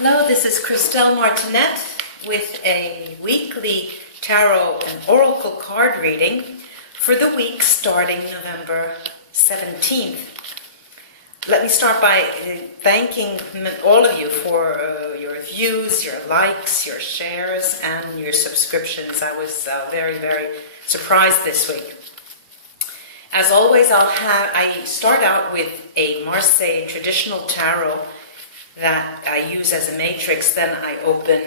Hello, this is Christelle Martinet with a weekly tarot and oracle card reading for the week starting November 17th. Let me start by thanking all of you for your views, your likes, your shares, and your subscriptions. I was very, very surprised this week. As always, I start out with a Marseille traditional tarot that I use as a matrix. Then I open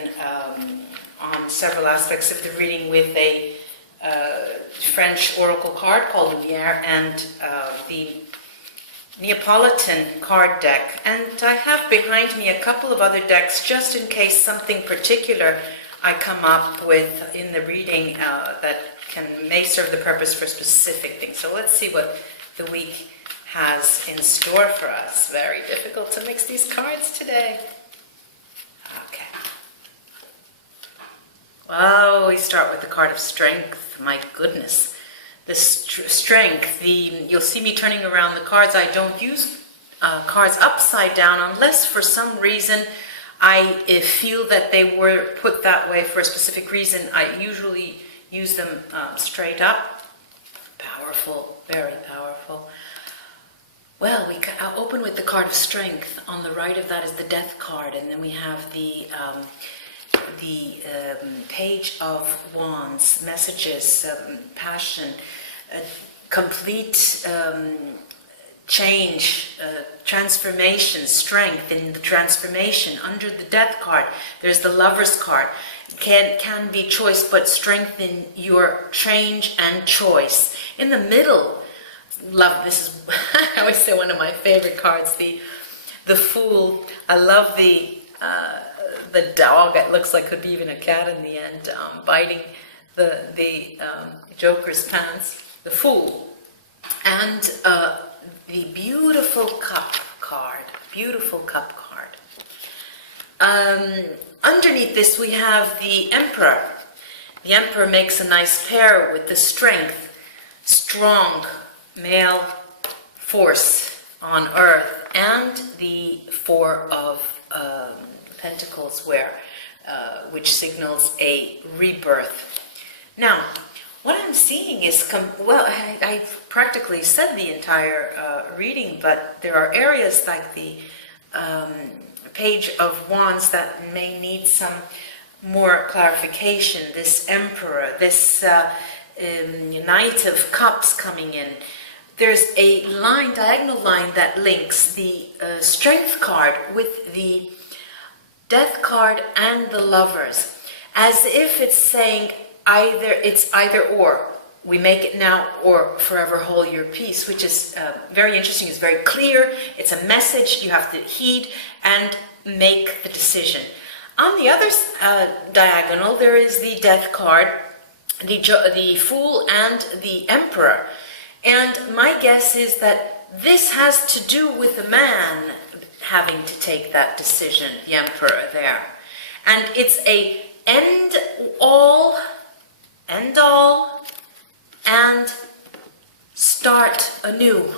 on several aspects of the reading with a French oracle card called Lumière and the Neapolitan card deck. And I have behind me a couple of other decks just in case something particular I come up with in the reading that may serve the purpose for specific things. So let's see what the week has in store for us. Very difficult to mix these cards today. Okay. Well, we start with the card of strength. My goodness. The strength. You'll see me turning around the cards. I don't use cards upside down unless for some reason I feel that they were put that way for a specific reason. I usually use them straight up. Powerful, very powerful. Well, I'll open with the card of strength. On the right of that is the death card, and then we have the page of wands, messages, passion, complete change, transformation, strength in the transformation. Under the death card, there's the lover's card. Can be choice, but strengthen your change and choice. In the middle, love, this is I always say one of my favorite cards, the Fool. I love the dog. It looks like could be even a cat in the end, biting the Joker's pants. The Fool, and the beautiful cup card. Beautiful cup card. Underneath this we have the Emperor. The Emperor makes a nice pair with the strength, strong male force on earth, and the Four of Pentacles, which signals a rebirth. Now, what I'm seeing is, I've practically said the entire reading, but there are areas like the Page of Wands that may need some more clarification. This Emperor, this Knight of Cups coming in. There's a line, diagonal line, that links the Strength card with the Death card and the Lovers, as if it's saying either or. We make it now or forever hold your peace, which is very interesting. It's very clear. It's a message you have to heed and make the decision. On the other diagonal, there is the Death card, the Fool, and the Emperor. And my guess is that this has to do with the man having to take that decision, the Emperor there. And it's a end all, and start anew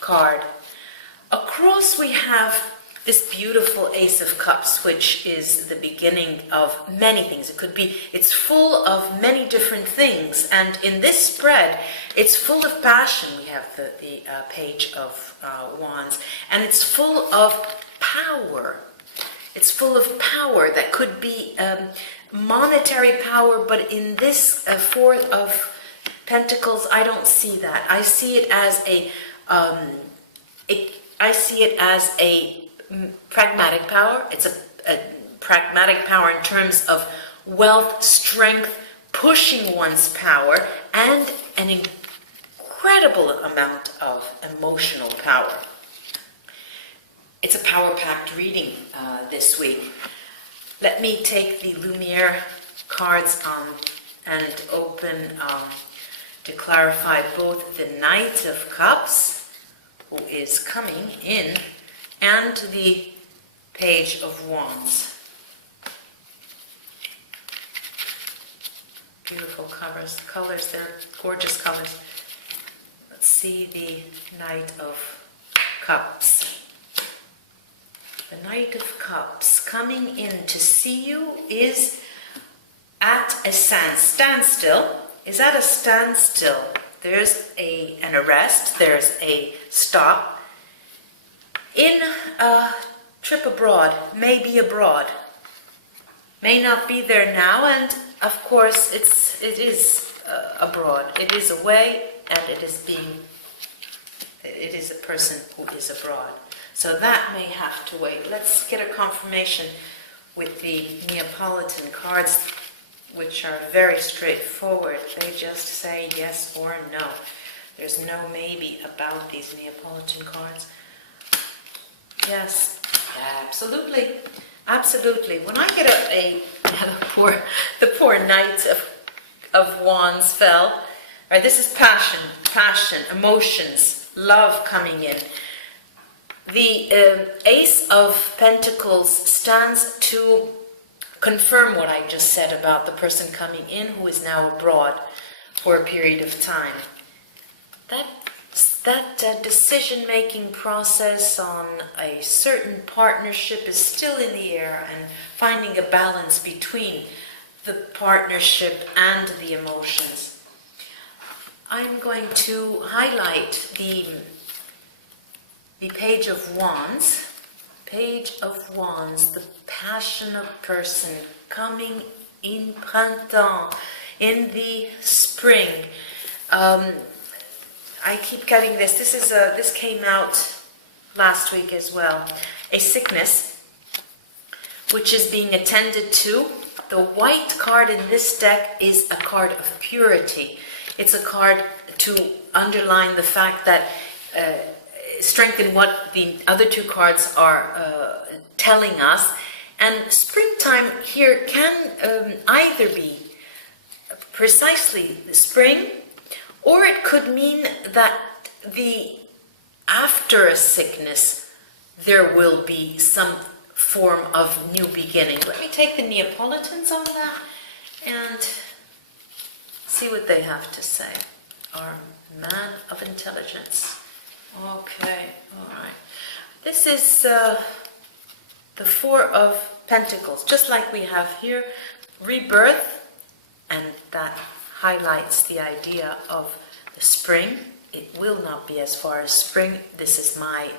card. Across we have this beautiful Ace of Cups, which is the beginning of many things. It's full of many different things. And in this spread, it's full of passion. We have the Page of Wands. And it's full of power. It's full of power that could be monetary power, but in this Four of Pentacles, I don't see that. I see it as a pragmatic power. It's a pragmatic power in terms of wealth, strength, pushing one's power, and an incredible amount of emotional power. It's a power-packed reading this week. Let me take the Lumière cards and open to clarify both the Knight of Cups, who is coming in, and the Page of Wands. Beautiful colors, they're gorgeous colors. Let's see the Knight of Cups. the Knight of Cups coming in to see you is at a standstill. Is at a standstill. There's an arrest, there's a stop. In a trip abroad, maybe abroad. May not be there now, and of course it is abroad. It is away, and it is a person who is abroad. So that may have to wait. Let's get a confirmation with the Neapolitan cards, which are very straightforward. They just say yes or no. There's no maybe about these Neapolitan cards. Yes, absolutely, absolutely. When I get the poor Knight of Wands fell. Right, this is passion, emotions, love coming in. The Ace of Pentacles stands to confirm what I just said about the person coming in who is now abroad for a period of time. That decision-making process on a certain partnership is still in the air, and finding a balance between the partnership and the emotions. I'm going to highlight the Page of Wands. Page of Wands, the passionate person coming in printemps, in the spring. I keep getting this. This came out last week as well. A sickness which is being attended to. The white card in this deck is a card of purity. It's a card to underline the fact that strengthen what the other two cards are telling us. And springtime here can either be precisely the spring, or it could mean that after a sickness there will be some form of new beginning. Let me take the Neapolitans on that and see what they have to say. Our man of intelligence. Okay, all right. This is the Four of Pentacles, just like we have here, rebirth, and that highlights the idea of the spring. It will not be as far as spring. This is my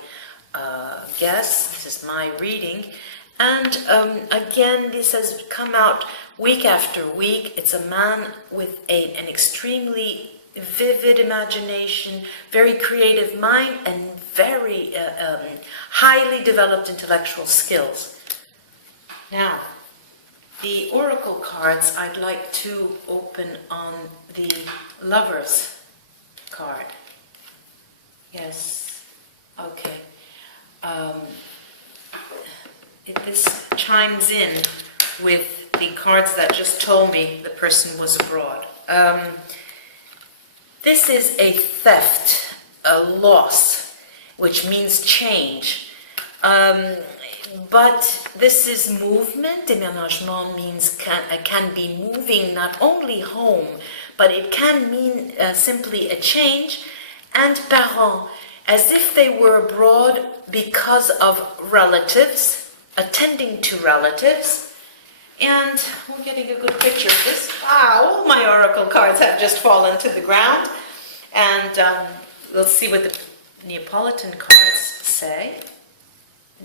guess. This is my reading. And again, this has come out week after week. It's a man with an extremely vivid imagination, very creative mind, and very highly developed intellectual skills. Now, the oracle cards I'd like to open on the Lovers card. Yes, okay. This chimes in with the cards that just told me the person was abroad. This is a theft, a loss, which means change. But this is movement. Déménagement means can be moving not only home, but it can mean simply a change. And parents, as if they were abroad because of relatives, attending to relatives. And we're getting a good picture of this. Wow, all my oracle cards have just fallen to the ground. And we'll see what the Neapolitan cards say.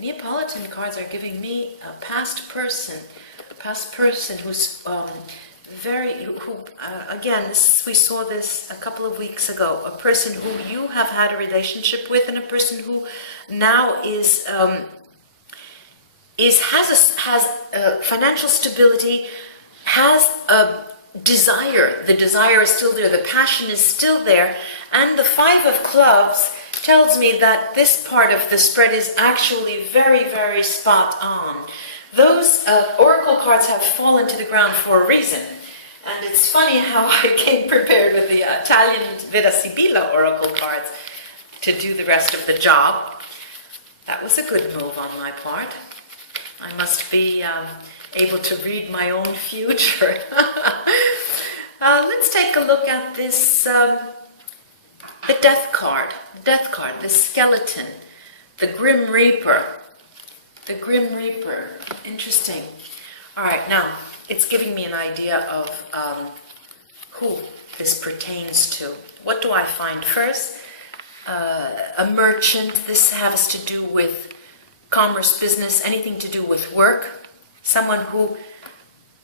Neapolitan cards are giving me a past person who's again, we saw this a couple of weeks ago, a person who you have had a relationship with, and a person who now has financial stability, has a desire. The desire is still there, the passion is still there, and the Five of Clubs tells me that this part of the spread is actually very, very spot on. Those oracle cards have fallen to the ground for a reason. And it's funny how I came prepared with the Italian Vita Sibilla oracle cards to do the rest of the job. That was a good move on my part. I must be able to read my own future. Let's take a look at this, the Death card, the skeleton, the Grim Reaper. The Grim Reaper. Interesting. All right, now, it's giving me an idea of who this pertains to. What do I find first? A merchant. This has to do with commerce, business, anything to do with work. Someone who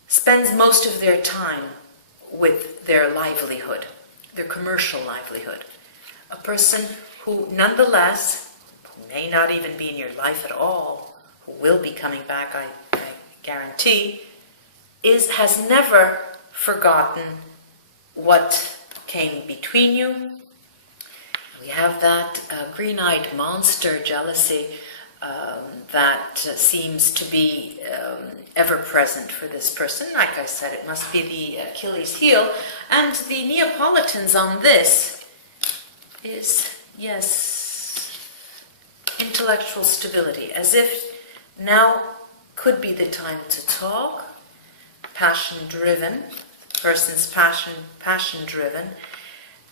spends most of their time with their livelihood, their commercial livelihood. A person who nonetheless, who may not even be in your life at all, who will be coming back, I guarantee, has never forgotten what came between you. We have that green-eyed monster jealousy that seems to be ever-present for this person. Like I said, it must be the Achilles heel. And the Neapolitans on this is, yes, intellectual stability, as if now could be the time to talk, passion-driven, person's passion-driven.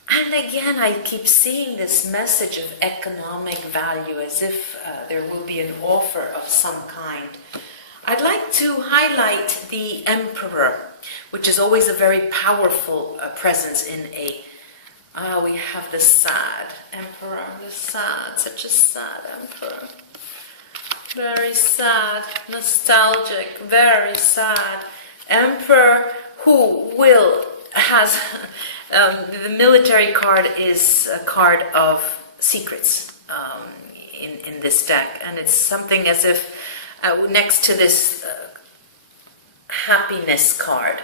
And again, I keep seeing this message of economic value, as if there will be an offer of some kind. I'd like to highlight the emperor, which is always a very powerful presence in a... we have the sad emperor, such a sad emperor. Very sad, nostalgic, very sad. Emperor who has... the military card is a card of secrets in this deck, and it's something as if next to this happiness card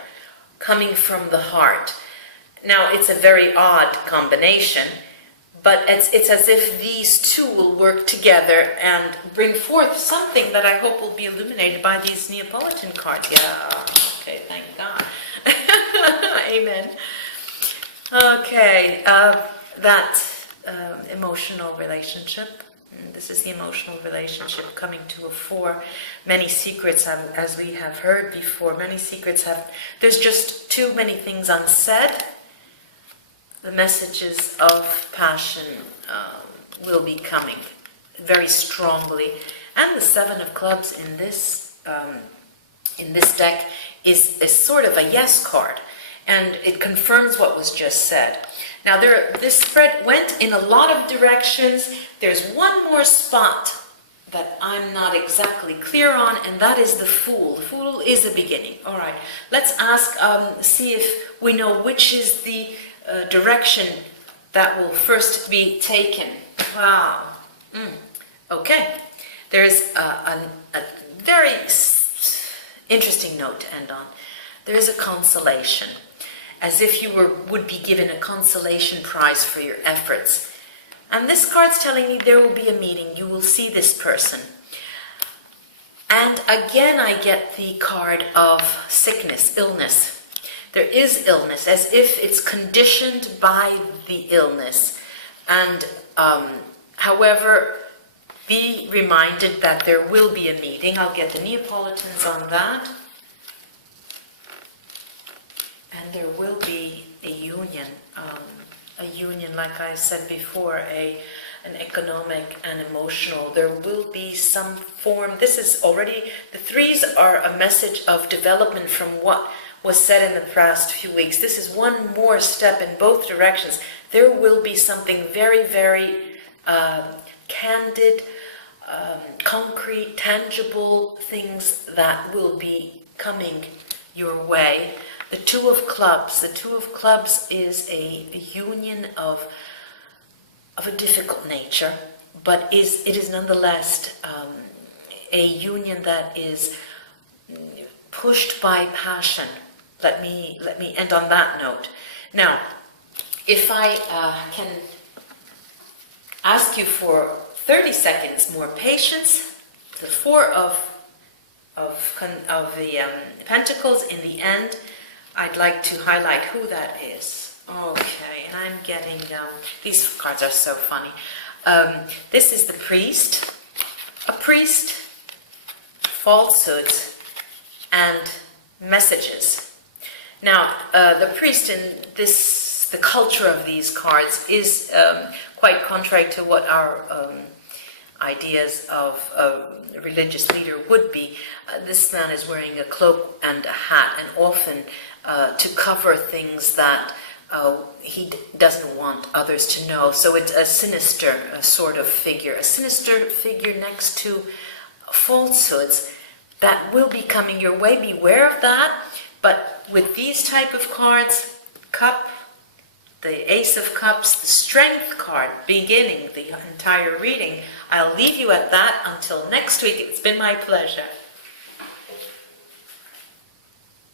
coming from the heart. Now, it's a very odd combination, but it's as if these two will work together and bring forth something that I hope will be illuminated by these Neapolitan cards. Yeah, okay, thank God. Amen. Okay, that emotional relationship. This is the emotional relationship coming to a fore. Many secrets, as we have heard before, many secrets there's just too many things unsaid. The messages of passion will be coming very strongly. And the Seven of Clubs in this deck is sort of a yes card. And it confirms what was just said. Now, this spread went in a lot of directions. There's one more spot that I'm not exactly clear on, and that is the Fool. The Fool is a beginning. All right, let's see if we know which is the direction that will first be taken. Wow. Okay. There's a very interesting note to end on. There is a consolation, as if you would be given a consolation prize for your efforts. And this card's telling me there will be a meeting. You will see this person. And again, I get the card of sickness, illness. There is illness, as if it's conditioned by the illness. And however, be reminded that there will be a meeting. I'll get the Neapolitans on that. And there will be a union, like I said before, an economic and emotional. There will be some form. This is already, the threes are a message of development from what was said in the past few weeks. This is one more step in both directions. There will be something very, very candid, concrete, tangible things that will be coming your way. The Two of Clubs. The Two of Clubs is a union of a difficult nature, but it is nonetheless a union that is pushed by passion. Let me end on that note. Now, if I can ask you for 30 seconds more patience, the Four of the Pentacles in the end. I'd like to highlight who that is. Okay, and I'm getting, these cards are so funny. This is the Priest. A priest, falsehoods, and messages. Now, the priest in the culture of these cards is quite contrary to what our ideas of a religious leader would be. This man is wearing a cloak and a hat, and often to cover things that he doesn't want others to know. So it's a sinister sort of figure, a sinister figure next to falsehoods that will be coming your way. Beware of that. But with these type of cards, Cup, the Ace of Cups, the Strength card, beginning the entire reading, I'll leave you at that until next week. It's been my pleasure.